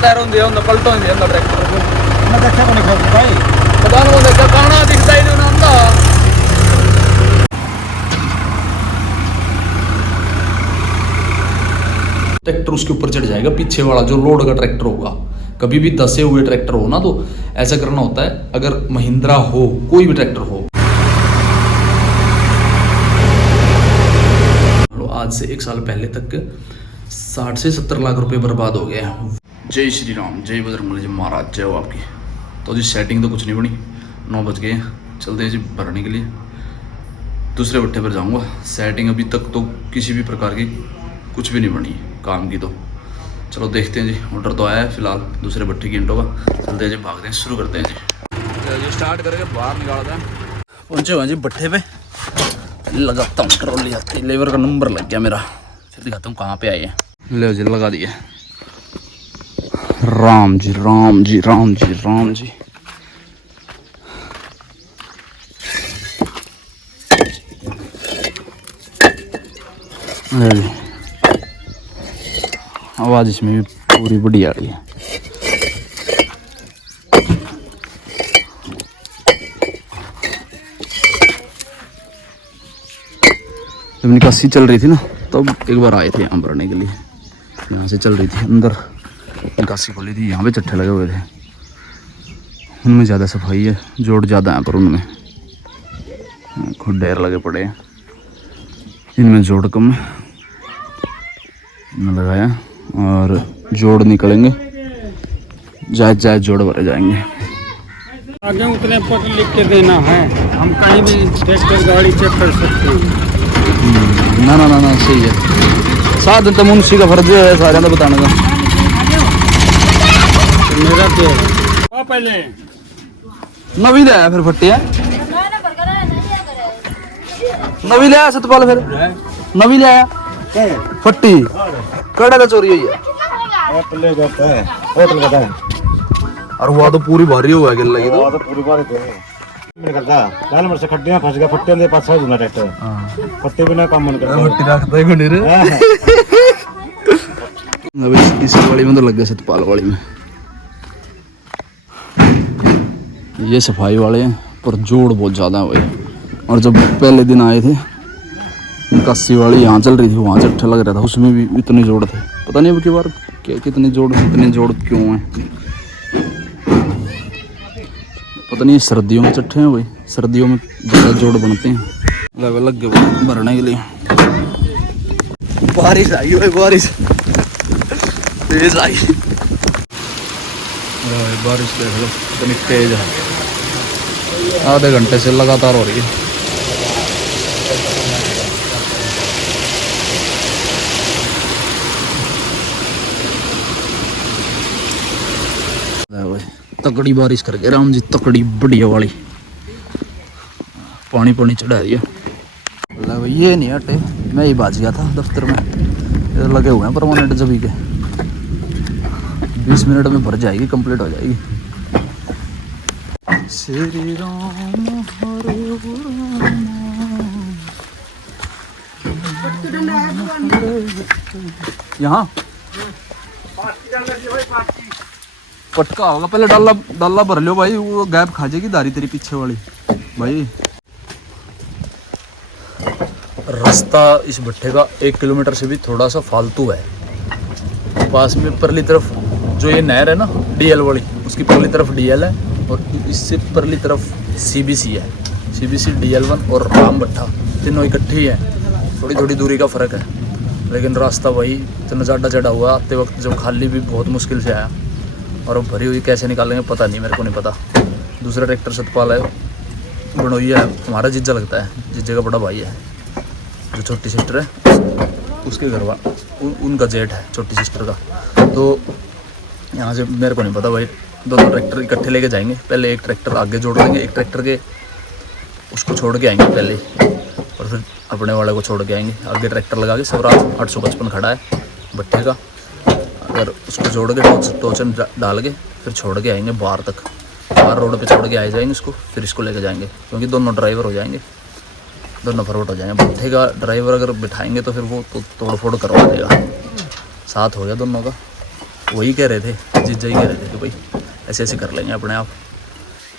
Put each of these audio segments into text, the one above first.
Tyre होंगे उन पलटो होंगे अंदर ट्रैक्टर मैं देखा को नहीं खा भाई पता नहीं देखा काना दिखता ही नहीं उनका ट्रैक्टर उसके ऊपर चढ़ जाएगा पीछे वाला जो लोड का ट्रैक्टर होगा। कभी भी दसे हुए ट्रैक्टर हो ना तो ऐसा करना होता है, अगर महिंद्रा हो कोई भी ट्रैक्टर हो। आज से 1 साल पहले तक 60 से 70 लाख रुपए बर्बाद हो गए हैं। जय श्री राम, जय बजरंगबली जी महाराज, जय हो आपकी। तो जी सेटिंग तो कुछ नहीं बनी, 9 बज गए हैं, चलते हैं जी भरने के लिए। दूसरे भट्टे पर जाऊंगा। सेटिंग अभी तक तो किसी भी प्रकार की कुछ भी नहीं बनी काम की। तो चलो देखते हैं जी, ऑर्डर तो आया है फिलहाल दूसरे भट्टे की इंटो का। चलते हैं जी, भागते हैं, शुरू करते हैं जी। स्टार्ट करके बाहर निकालते हैं। पहुँचे हुए हैं जी भट्टे पे, लगाता हूँ ट्रॉली आती। लेबर का नंबर लग गया मेरा, फिर दिखाता हूँ कहाँ पे आए हैं। ले जी लगा दिया। राम जी राम जी राम जी राम जी। ले जी आवाज़ इसमें भी पूरी बढ़िया आ रही है। जब निकासी चल रही थी ना तब एक बार आए थे यहाँ भरने के लिए। यहाँ से चल रही थी, अंदर निकासी खोली थी, यहाँ पे चट्टे लगे हुए थे। उनमें ज़्यादा सफाई है, जोड़ ज़्यादा है, पर उनमें खुद ढेर लगे पड़े हैं। इनमें जोड़ कम है, इनमें लगाया और जोड़ निकलेंगे, जायज जोड़ भरे जाएंगे। आगे उतने पर लिख के देना है, हम कहीं भी ट्रैक्टर गाड़ी चेक कर सकते हैं। ना ना ना ना सही है। साथ तो मुंशी का फर्ज है सारे तो बताने का। मेरा क्या पहले नवी ले आया फिर फट्टे नवी ले आया सतपाल, फिर नवी ले आया फट्टी कड़ा का चोरी हुई है। होटल का है और हुआ तो पूरी भारी हुआ गिल लगी तो पूरी बार नहीं करता। लाल मिर्च खड्डियां फंस गया, फट्टे दे पास होना ट्रैक्टर। हां फट्टे बिना काम मन करता, फट्टी रखता ही कोनी रे। अब इस वाली में तो लग गया सतपाल वाली में। ये सफाई वाले हैं पर जोड़ बहुत ज़्यादा है भाई। और जब पहले दिन आए थे निकासी वाली यहाँ चल रही थी, वहाँ चट्टा लग रहा था, उसमें भी इतने जोड़ थे। पता नहीं अब की बार कितने जोड़ क्यों हैं, पता नहीं। सर्दियों में चट्टे हैं भाई, सर्दियों में ज़्यादा जोड़ बनते हैं। लेवल लग गए भरने के लिए। बारिश आई भाई, बारिश तेज आई। बारिश देख लो इतनी तेज है, आधे घंटे से लगातार हो रही है। तकड़ी बारिश कर गया राम जी, तकड़ी बढ़िया वाली। पानी पानी चढ़ा दिया। ये नहीं हटे, मैं ही बाज गया था दफ्तर में। ये लगे हुए हैं परमानेंट जभी के। 20 मिनट में भर जाएगी, कंप्लीट हो जाएगी। श्री राम हरे राम। यहाँ पटका होगा, पहले डाला भर लो भाई, वो गैप खा जाएगी दारी तेरी पीछे वाली भाई। रास्ता इस भट्टे का 1 किलोमीटर से भी थोड़ा सा फालतू है। पास में परली तरफ जो ये नहर है ना डीएल वाली, उसकी परली तरफ डीएल है और इससे परली तरफ सीबीसी है। सीबीसी DL1 और राम भट्टा तीनों इकट्ठे ही हैं, थोड़ी थोड़ी दूरी का फ़र्क है। लेकिन रास्ता वही इतना ज़्यादा चढ़ा हुआ, आते वक्त जब खाली भी बहुत मुश्किल से आया। और अब भरी हुई कैसे निकालेंगे पता नहीं, मेरे को नहीं पता। दूसरा ट्रैक्टर सतपाल है, बनोइया है, हमारा जीजा लगता है, जीजे का बड़ा भाई है। जो छोटी सिस्टर है उसके घर उनका जेठ है छोटी सिस्टर का। तो यहाँ से मेरे को नहीं पता भाई, दोनों ट्रैक्टर इकट्ठे लेके जाएंगे। पहले एक ट्रैक्टर आगे जोड़ देंगे, एक ट्रैक्टर के उसको छोड़ के आएंगे पहले, और फिर अपने वाले को छोड़ के आएंगे। आगे ट्रैक्टर लगा के स्वराज 855 खड़ा है भट्टे का, अगर उसको जोड़ के टोचन डाल के फिर छोड़ के आएंगे बाहर तक। बाहर रोड पे छोड़ के आ जाएंगे उसको, फिर इसको लेके जाएंगे, क्योंकि दोनों ड्राइवर हो जाएंगे, दोनों फॉरवर्ड हो जाएंगे। भट्टे का ड्राइवर अगर बिठाएंगे तो फिर वो तो तोड़ फोड़ करवा देगा। साथ हो गया दोनों का। वही कह रहे थे, जीजा ही कह रहे थे कि भाई ऐसे ऐसे कर लेंगे अपने आप।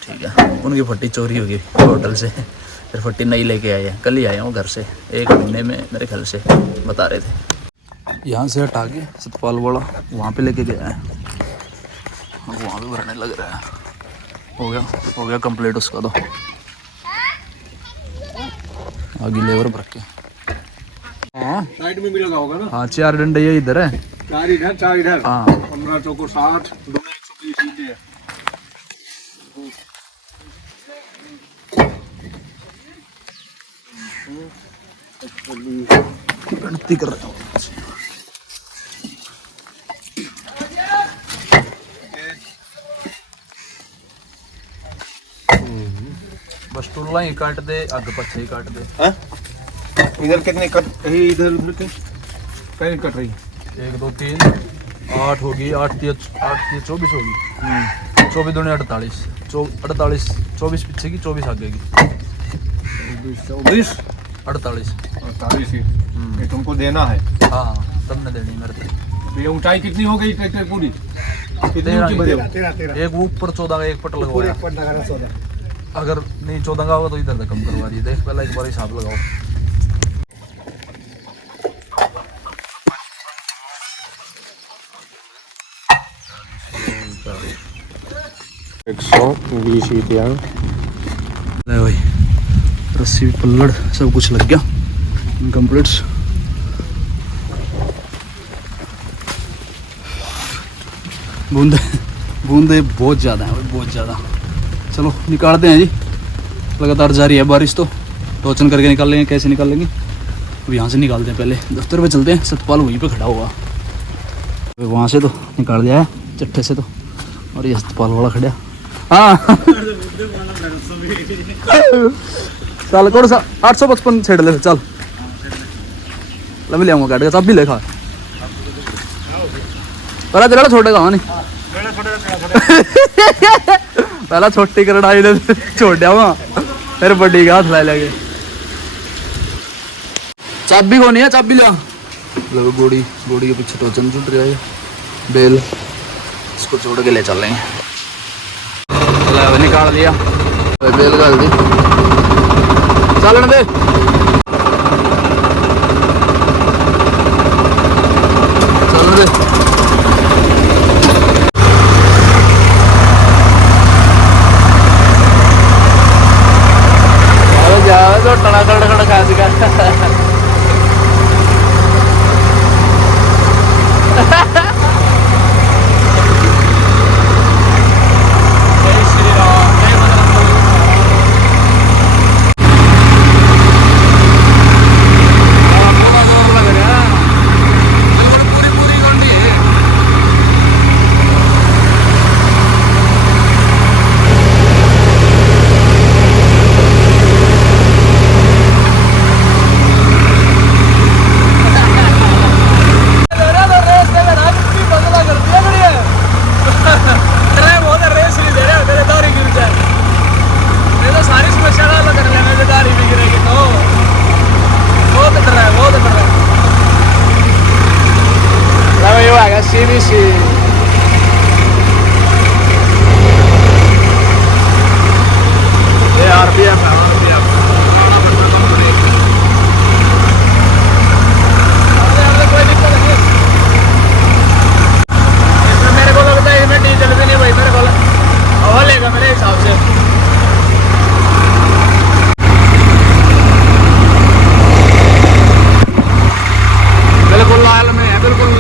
ठीक है, उनकी फट्टी चोरी होगी होटल से, फिर फट्टी नई लेके आए हैं, कल ही आए हैं वो घर से, 1 महीने में मेरे ख्याल से बता रहे थे। यहाँ से हटा के सतपाल वाला वहाँ पे लेके गया है, वहाँ पे भरने लग रहा है। हो गया कंप्लीट उसका तो, आगे लेवर भर के। हाँ साइड में भी लगा होगा ना। हाँ 4 डंडे ये इधर है, 4 इधर 4 इधर। हाँ 15 चौको 60, दोनों 120 सीधे है। गणती कर रहा हूँ। बस टुल्ला ही काट दे, आगे पीछे ही काट दे। हाँ? इधर कितने कट, यही इधर कहीं कट रही है? 1 2 3 8 होगी, 8 3 24 होगी। 24 दूनी 48, 48 24 पीछे की, 24 आगे की, 24 48। 48 ही। ये तुमको देना है। हाँ तब न देनी मेरे को। ये ऊंचाई कितनी हो गई ट्रैक्टर पूरी? कितनी 13 ऊंची बनी? एक वो ऊपर 14 का एक पट लगवाया। अगर नहीं 14 का होगा तो इधर से कम करवा दिए। देख पहले एक बार हिसाब लगाओ। एक 120 ही थे। ले भाई रस्सी पल्लड़ सब कुछ लग गया कंप्लीट। बूंदे बहुत ज़्यादा है भाई, बहुत ज़्यादा। चलो निकालते हैं जी, लगातार जारी है बारिश तो टोचन करके निकाल लेंगे। कैसे निकाल लेंगे अब, यहाँ से निकालते हैं। पहले दफ्तर पे चलते हैं, सतपाल वहीं पे खड़ा हुआ, वहाँ से तो निकाल दिया है चट्टे से तो, और ये सतपाल वाला खड़ा। हाँ चल कौन सा 855 छेड़ ले चल, मैं ले आऊँगा काट के। सब भी लेखा पहला तेरा छोटे कहाँ नहीं पहला छोटी कर डाई ने छोड़ दिया वहाँ, फिर बड़ी का हाथ ला लगे। चाबी कौन है, चाबी लिया लो। गोड़ी के पीछे टोचन जुट रहा है, बेल इसको छोड़ के ले चल रहे हैं। निकाल लिया बेल डाल दी, चलन दे। चलन दे जो टना खड़ा खा सका। CBC ये RPF है, RPF कोई दिक्कत नहीं। इसमें मेरे को लगता है इसमें डीजल भी नहीं भाई, मेरे को हवा लेगा मेरे हिसाब से। बिल्कुल लाल में है, बिल्कुल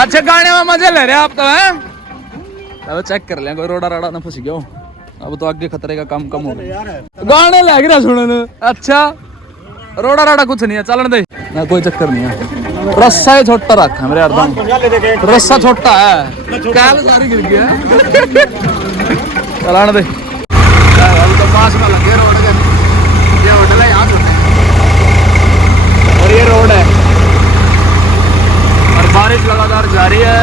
अच्छा गाने में मजे ले रहे आप तो हैं। अब चेक कर लें कोई रोड़ा राड़ा ना फंस गया हो। अब तो आगे खतरे का काम कम हो गया। गाने लग रहा सुनने। अच्छा रोड़ा राड़ा कुछ नहीं है, चलन दे। ना कोई चक्कर नहीं है। रस्सा ही छोटा रखा है मेरे यार दम, रस्सा छोटा है, कैल सारी गिर गया चलाने दे। तो पास में लगे रोड के, ये होटल है यहाँ और ये रोड है और बारिश लगातार जारी है।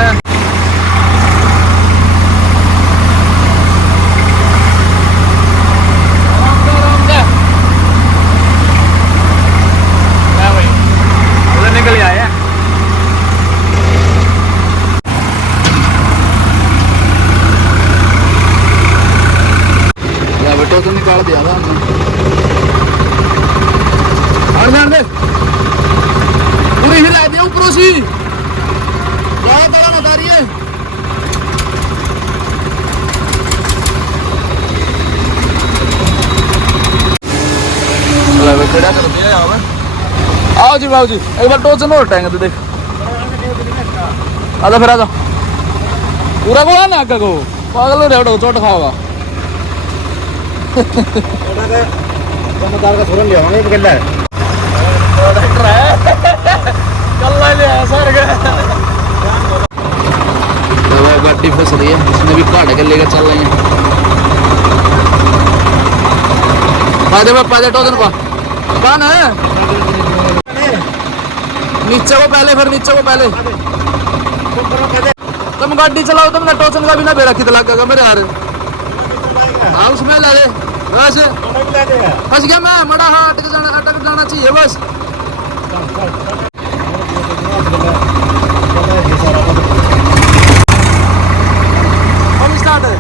निकल आए हैं बेटो तो निकाल दिया था हमने पूरी हिला दिया ऊपरों से, बहुत बड़ा बता रही है। खड़ा कर दिया यहाँ पे। आओ जी बाबू जी, एक बार टोचन और टाएंगे तो देख। आजा फिर आजा, पूरा को है ना आगे को पागल हो रहा, चोट खाओगा। का थोड़ा लिया होगा निकल है डॉक्टर है कल ले सर गाड़ी फंस रही है, उसने भी काट के लेकर चल रही है। पादे टोचन पा कौन है नीचे को पहले, फिर नीचे को पहले। तुम गाड़ी चलाओ, तुमने टोचन का भी ना बेरा कितना लगेगा मेरे यार। हाँ उसमें ले ले बस, फंस गया मैं मड़ा। हाँ अटक जाना चाहिए बस। हम स्टार्ट है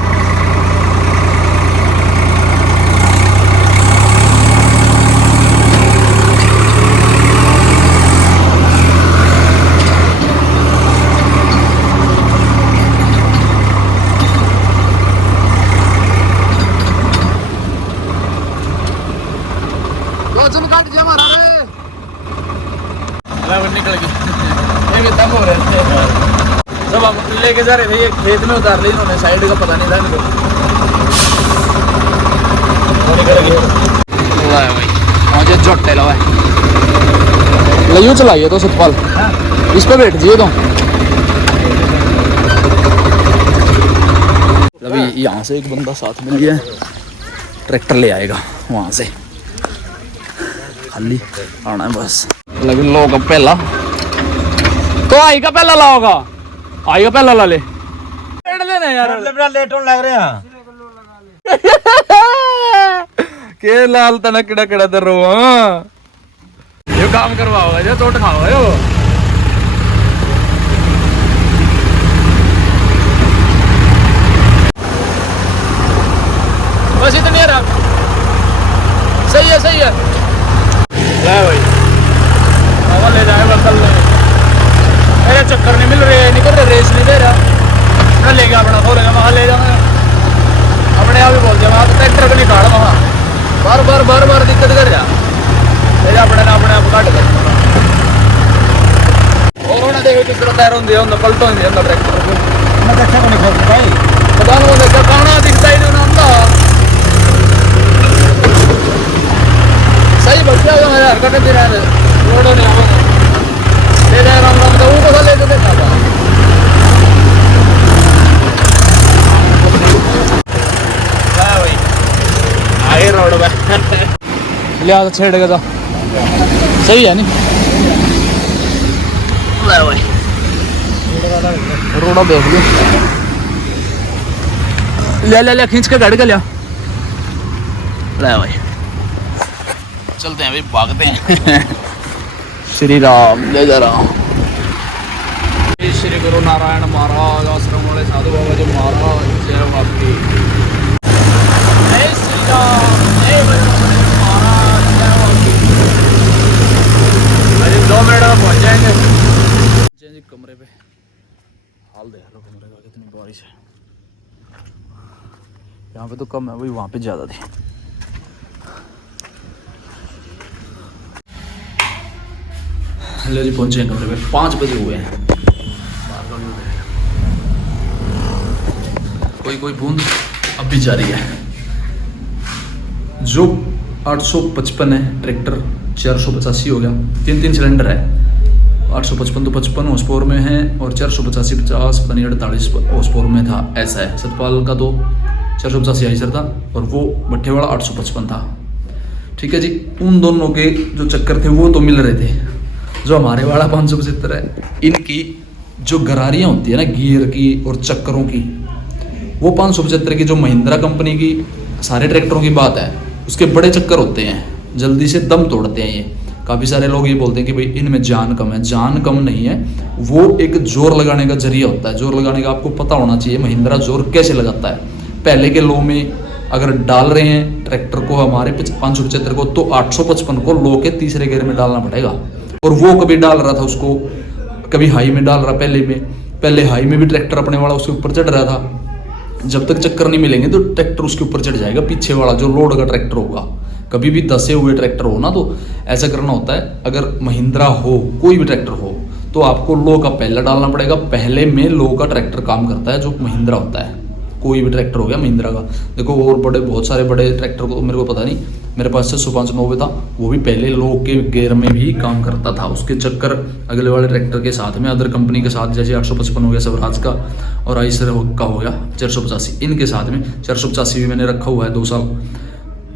निकल गई। ये भी दम हो रहे थे सब, हम लेके जा रहे थे, ये खेत में उतार ली इन्होंने, साइड का पता नहीं था इनको। निकल गए भाई, मुझे जोटे लो है लयू चलाइए तो सतपाल, इस पे बैठ जाइए तो। अभी यहाँ से एक बंदा साथ में लिया है, ट्रैक्टर ले आएगा वहाँ से, खाली आना है बस। लेकिन लोग पहला तो आई का पहला लाओगा, आई का पहला ला ले लेना यार, लेट होने लग रहे हैं के लाल तना किड़ा किड़ा दर रो यो काम करवाओगा जो चोट खाओगा यो। बस इतनी है, सही है सही है भाई। हवा ले जाए बस ले, मेरे चक्कर नहीं मिल रहे, निकल रहे, रेस नहीं दे रहा ना, ले गया अपना खोलेगा वहाँ ले जाऊंगा अपने आप ही बोल दिया वहाँ तो ट्रैक्टर को निकाल वहाँ, बार बार बार बार दिक्कत कर जा मेरे अपने ना अपने आप कट कर। और उन्हें देखो किस तरह तैर होंगे उन्हें पलट होंगे उनका ट्रैक्टर भाई पता नहीं उन्हें काना दिखता ही नहीं उन्हें सही बच्चा होगा मेरा हरकत दिन है रोड नहीं आऊंगा ले जाएगा हम तो वो तो लेके देता था भाई आगे रोड में लिया तो छेड़ेगा तो सही है नहीं भाई रोड देख लो ले ले ले खींच के गाड़ी का लिया ले भाई चलते हैं भाई भागते हैं श्री राम जय जय राम। श्री गुरु नारायण महाराज आश्रम वाले साधु बाबा जी महाराज जय बापी जय श्री राम जय महाराज जय बापी। अरे 2 मिनट में पहुंच जाएंगे जी कमरे पे। हाल देख लो कमरे का कितनी बारिश है, यहाँ पे तो कम है वही वहाँ पे ज़्यादा थी। हेलो जी पहुंचे हैं कमरे पे, 5 बजे हुए हैं। कोई कोई बूंद अब भी जारी है। जो 855 है ट्रैक्टर 485 हो गया। 3 सिलेंडर है, 855 तो 55 हॉर्स पावर में है और 485 50 पता नहीं 48 हॉर्स पावर में था, ऐसा है। सतपाल का तो 485 आइसर था और वो भट्ठे वाला 855 था। ठीक है जी, उन दोनों के जो चक्कर थे वो तो मिल रहे थे। जो हमारे वाला 575 है, इनकी जो गरारियाँ होती है ना गियर की और चक्करों की, वो 575 की जो महिंद्रा कंपनी की सारे ट्रैक्टरों की बात है, उसके बड़े चक्कर होते हैं, जल्दी से दम तोड़ते हैं ये। काफ़ी सारे लोग ये बोलते हैं कि भाई इनमें जान कम है, जान कम नहीं है, वो एक जोर लगाने का जरिया होता है। जोर लगाने का आपको पता होना चाहिए महिंद्रा जोर कैसे लगाता है। पहले के लो में अगर डाल रहे हैं ट्रैक्टर को हमारे 575 को, तो 855 को लो के तीसरे गियर में डालना पड़ेगा। और वो कभी डाल रहा था उसको, कभी हाई में डाल रहा, पहले हाई में भी ट्रैक्टर अपने वाला उसके ऊपर चढ़ रहा था। जब तक चक्कर नहीं मिलेंगे तो ट्रैक्टर उसके ऊपर चढ़ जाएगा, पीछे वाला जो लोड का ट्रैक्टर होगा। कभी भी दसे हुए ट्रैक्टर हो ना, तो ऐसा करना होता है। अगर महिंद्रा हो, कोई भी ट्रैक्टर हो, तो आपको लो का पहला डालना पड़ेगा। पहले में लो का ट्रैक्टर काम करता है, जो महिंद्रा होता है। कोई भी ट्रैक्टर हो गया महिंद्रा का, देखो और बड़े बहुत सारे बड़े ट्रैक्टर को मेरे को पता नहीं, मेरे पास 695 था, वो भी पहले लो के गियर में भी काम करता था। उसके चक्कर अगले वाले ट्रैक्टर के साथ में, अदर कंपनी के साथ, जैसे 855 हो गया स्वराज का और आइसर का हो गया 485, इनके साथ में 485 भी मैंने रखा हुआ है 2 साल।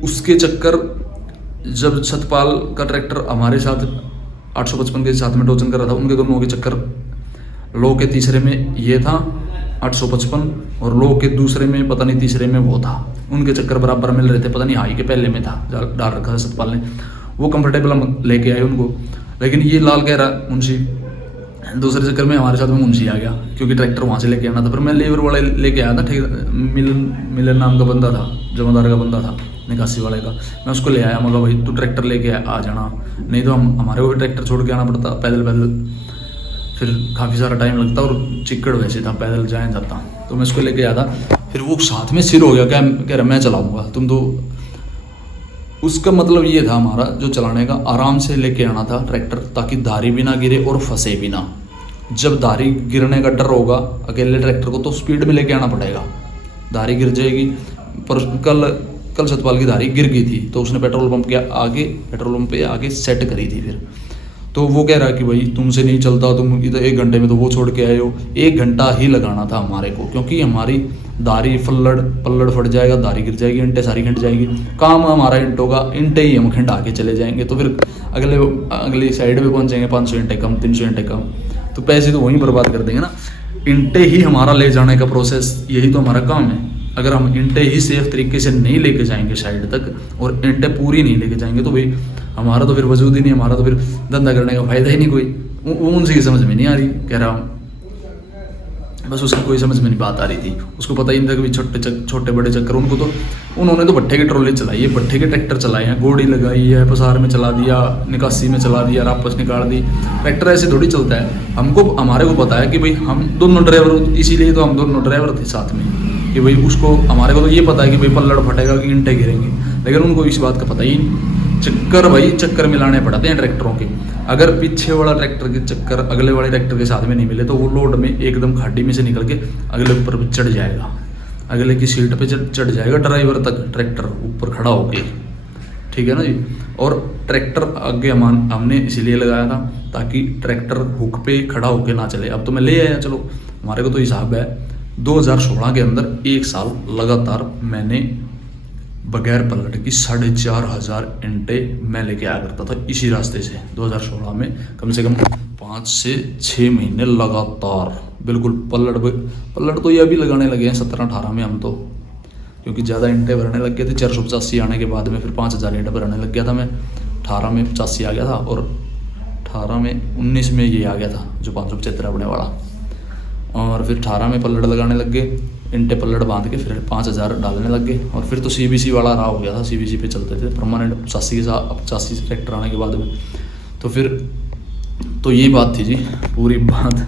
उसके चक्कर जब सतपाल का ट्रैक्टर हमारे साथ 855 के साथ में टोचन कर रहा था, उनके दोनों के चक्कर लो के तीसरे में ये था 855 और लो के दूसरे में पता नहीं तीसरे में वो था। उनके चक्कर बराबर मिल रहे थे, पता नहीं हाई के पहले में था डाल रखा था सतपाल ने, वो कंफर्टेबल हम लेके आए उनको। लेकिन ये लाल कह रहा मुंशी दूसरे चक्कर में हमारे साथ में मुंशी आ गया, क्योंकि ट्रैक्टर वहाँ से लेके आना था। फिर मैं लेबर वाले लेके आया था, ठीक, मिलन नाम का बंदा था, जमादार का बंदा था, निकासी वाले का। मैं उसको ले आया, मगर भाई तू ट्रैक्टर लेके आ जाना, नहीं तो हमारे को भी ट्रैक्टर छोड़ के आना पड़ता पैदल पैदल, फिर काफ़ी सारा टाइम लगता और चिक्कड़ वैसे था, पैदल जाए जाता। तो मैं उसको लेके आया था। फिर वो साथ में सिर हो गया, कह रहा मैं चलाऊँगा, तुम तो। उसका मतलब ये था हमारा जो चलाने का, आराम से लेके आना था ट्रैक्टर, ताकि धारी भी ना गिरे और फंसे भी ना। जब धारी गिरने का डर होगा अकेले ट्रैक्टर को, तो स्पीड में लेके आना पड़ेगा, धारी गिर जाएगी। पर कल सतपाल की धारी गिर गई थी, तो उसने पेट्रोल पंप पे आगे सेट करी थी। फिर तो वो कह रहा कि भाई तुमसे नहीं चलता, तुम इधर 1 घंटे में तो वो छोड़ के आए हो। 1 घंटा ही लगाना था हमारे को, क्योंकि हमारी दारी पल्लड़ फट जाएगा, दारी गिर जाएगी, इंटें सारी खिंट जाएगी। काम हमारा इंटों का, इंटें ही हम खिंडा के चले जाएंगे, तो फिर अगली साइड पे पहुंचेंगे 500 इंटें कम, 300 इंटें कम, तो पैसे तो वहीं बर्बाद कर देंगे ना। इंटें ही हमारा ले जाने का प्रोसेस, यही तो हमारा काम है। अगर हम इंटें ही सेफ तरीके से नहीं लेके जाएंगे साइड तक, और इंटें पूरी नहीं लेके जाएंगे, तो भाई हमारा तो फिर वजूद ही नहीं, हमारा तो फिर धंधा करने का फायदा ही नहीं कोई। उनसे की समझ में नहीं आ रही, कह रहा हूँ बस उसकी कोई समझ में नहीं बात आ रही थी। उसको पता ही नहीं था कि छोटे बड़े चक्कर, उनको तो उन्होंने तो भट्ठे की ट्रॉली चलाई है, भट्ठे के ट्रैक्टर चलाए हैं, गोड़ी लगाई है, पसार में चला दिया, निकासी में चला दिया, वापस निकाल दी। ट्रैक्टर ऐसे थोड़ी चलता है। हमारे को पता है कि भाई हम दोनों ड्राइवर, इसीलिए तो हम दोनों ड्राइवर थे साथ में, कि भाई उसको, हमारे को तो ये पता है कि भाई पल्लड़ फटेगा कि इंटे गिरेंगे, लेकिन उनको इस बात का पता ही नहीं। चक्कर मिलाने पड़ते हैं ट्रैक्टरों के। अगर पीछे वाला ट्रैक्टर के चक्कर अगले वाले ट्रैक्टर के साथ में नहीं मिले, तो वो लोड में एकदम खाडी में से निकल के अगले ऊपर चढ़ जाएगा, अगले की सीट पे चढ़ जाएगा, ड्राइवर तक ट्रैक्टर ऊपर खड़ा होके। ठीक है ना जी। और ट्रैक्टर आगे हमने इसीलिए लगाया था ताकि ट्रैक्टर हुक पे खड़ा होके ना चले। अब तो मैं ले आया, चलो हमारे को तो हिसाब है 2016 के अंदर 1 साल लगातार मैंने बगैर पलट की 4500 इंटे मैं लेके आया करता था इसी रास्ते से। 2016 में कम से कम 5 से 6 महीने लगातार बिल्कुल पलट तो ये अभी लगाने लगे हैं 17-18 में हम तो, क्योंकि ज़्यादा इंटे भरने लग गए थे। 485 आने के बाद में फिर 5000 इंटे भरने लग गया था मैं। 18 में 85 आ गया था और 19 में ये आ गया था जो 575 अपने वाला, और फिर 18 में पल्लड़ लगाने लग गए, इंटे पल्लड़ बांध के फिर 5000 डालने लग गए। और फिर तो CBC वाला रहा हो गया था, CBC पे चलते थे परमानेंट 85 के साथ। 85 से ट्रैक्टर आने के बाद में तो फिर तो ये बात थी जी पूरी बात।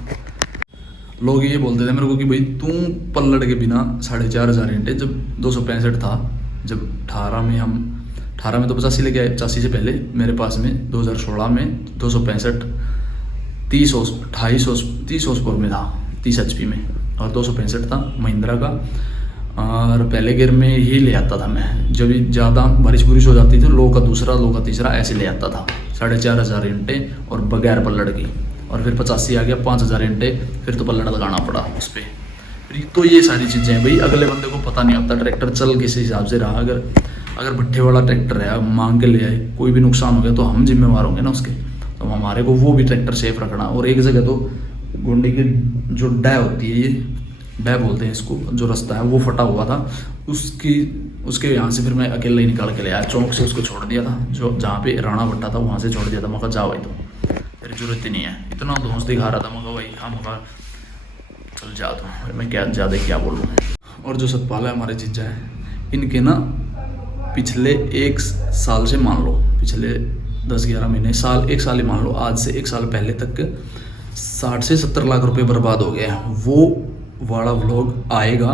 लोग ये बोलते थे मेरे को कि भाई तू पल्लड़ के बिना 4500 इंटे, जब 265 था, जब 18 में तो 85 लेके आए, 85 से पहले मेरे पास में 2016 में 265 30 हॉर्स पावर में था, 30 HP में, और 265 था महिंद्रा का। और पहले गियर में ही ले आता था मैं, जब ज़्यादा बारिश बुरिश हो जाती थी लो का दूसरा लो का तीसरा ऐसे ले आता था। 4,500 ईंटें और बगैर पल्लड़ की, और फिर 85 आ गया, 5,000 ईंटें, फिर तो पल्लड़ लगाना पड़ा उस पर। तो ये सारी चीज़ें भाई अगले बंदे को पता नहीं होता ट्रैक्टर चल किस हिसाब से रहा। अगर भट्ठे वाला ट्रैक्टर है, मांग के ले आए, कोई भी नुकसान हो गया तो हम जिम्मेवार होंगे ना उसके। तो हमारे को वो भी ट्रैक्टर सेफ रखना। और एक जगह तो गोंडी की जो डै होती है, ये डै बोलते हैं इसको, जो रास्ता है वो फटा हुआ था, उसके यहाँ से फिर मैं अकेला ही निकाल के ले आया, चौक से उसको छोड़ दिया था, जो जहाँ पे राणा भट्टा था वहाँ से छोड़ दिया था। मैं कहा जा भाई, तो तेरी जरूरत ही नहीं है, इतना धौंस दिखा रहा था। मैं कहा भाई हाँ, मगर चल जा, तो मैं क्या ज़्यादा क्या बोलूँ। और जो सतपाल है हमारे जीजा है, इनके ना पिछले 1 साल से मान लो, पिछले 10-11 महीने, एक साल ही मान लो, आज से 1 साल पहले तक 60 से 70 लाख रुपए बर्बाद हो गए हैं। वो वाला व्लॉग आएगा,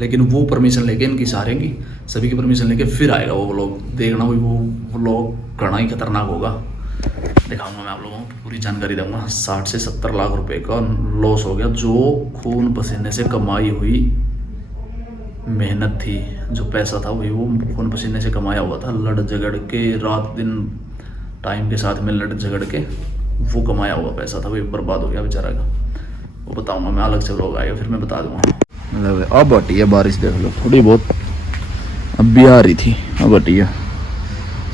लेकिन वो परमिशन लेके, इनकी सारे की सभी की परमिशन लेके फिर आएगा वो व्लॉग। देखना भाई, वो व्लॉग करना ही खतरनाक होगा। दिखाऊंगा मैं आप लोगों को, पूरी जानकारी दूंगा। 60 से 70 लाख रुपए का लॉस हो गया, जो खून पसीने से कमाई हुई मेहनत थी, जो पैसा था वही वो खून पसीने से कमाया हुआ था, लड़ झगड़ के, रात दिन टाइम के साथ में लड़ झगड़ के वो कमाया हुआ पैसा था, वही बर्बाद हो गया बेचारा का। वो बताऊंगा मैं, अलग से लोग आएगा फिर मैं बता दूंगा। अब हटी है बारिश, देख लो थोड़ी बहुत अब भी आ रही थी, अब हटी है।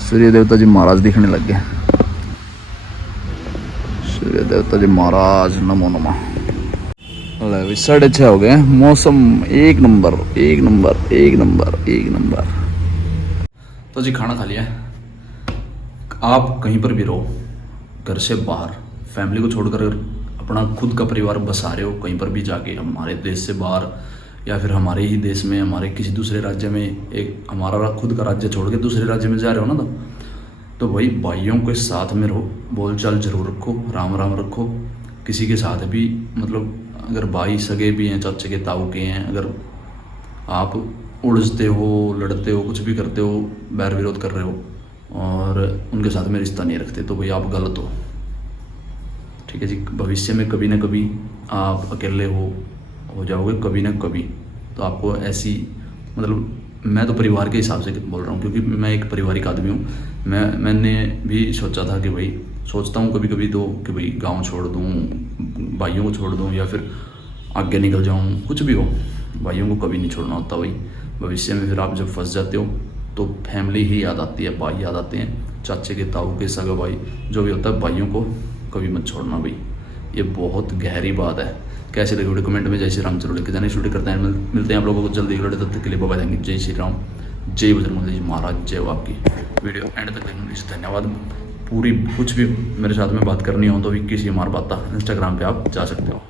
सूर्य देवता जी महाराज दिखने लग गए। सूर्य देवता जी महाराज नमो नमः। 6:30 हो गए, मौसम एक नंबर। तो जी खाना खा लिया है। आप कहीं पर भी रहो, घर से बाहर, फैमिली को छोड़कर अपना खुद का परिवार बसा रहे हो कहीं पर भी जाके, हमारे देश से बाहर या फिर हमारे ही देश में, हमारे किसी दूसरे राज्य में, एक हमारा खुद का राज्य छोड़ के दूसरे राज्य में जा रहे हो ना, तो भाई भाइयों के साथ में रहो, बोलचाल जरूर रखो, राम राम रखो। किसी के साथ भी, मतलब अगर भाई सगे भी हैं, चाचे के ताऊ के हैं, अगर आप उलझते हो, लड़ते हो, कुछ भी करते हो, बैर विरोध कर रहे हो और उनके साथ में रिश्ता नहीं रखते, तो भाई आप गलत हो। ठीक है जी, भविष्य में कभी ना कभी आप अकेले हो जाओगे कभी ना कभी। तो आपको ऐसी, मतलब मैं तो परिवार के हिसाब से बोल रहा हूँ, क्योंकि मैं एक पारिवारिक आदमी हूँ। मैंने भी सोचा था कि भाई, सोचता हूँ कभी कभी तो कि भाई गांव छोड़ दूँ, भाइयों को छोड़ दूँ, या फिर आगे निकल जाऊँ, कुछ भी हो, भाइयों को कभी नहीं छोड़ना होता भाई। भविष्य में फिर आप जब फंस जाते हो तो फैमिली ही याद आती है, भाई याद आते हैं, चाचे के ताऊ के सगा भाई, जो भी होता है, भाइयों को कभी मत छोड़ना भाई। ये बहुत गहरी बात है। कैसे लगे वीडियो कमेंट में जय श्री राम जरूर लिख के जाने। शूटिंग करते हैं, मिलते हैं आप लोगों को जल्दी। वीडियो तब तक के लिए बाय बाय। जय श्री राम, जय बजरंग जी महाराज, जय हो आपकी। वीडियो एंड तक देखने के लिए धन्यवाद। पूरी कुछ भी मेरे साथ में बात करनी हो तो 21 मार पाता इंस्टाग्राम पे आप जा सकते हो।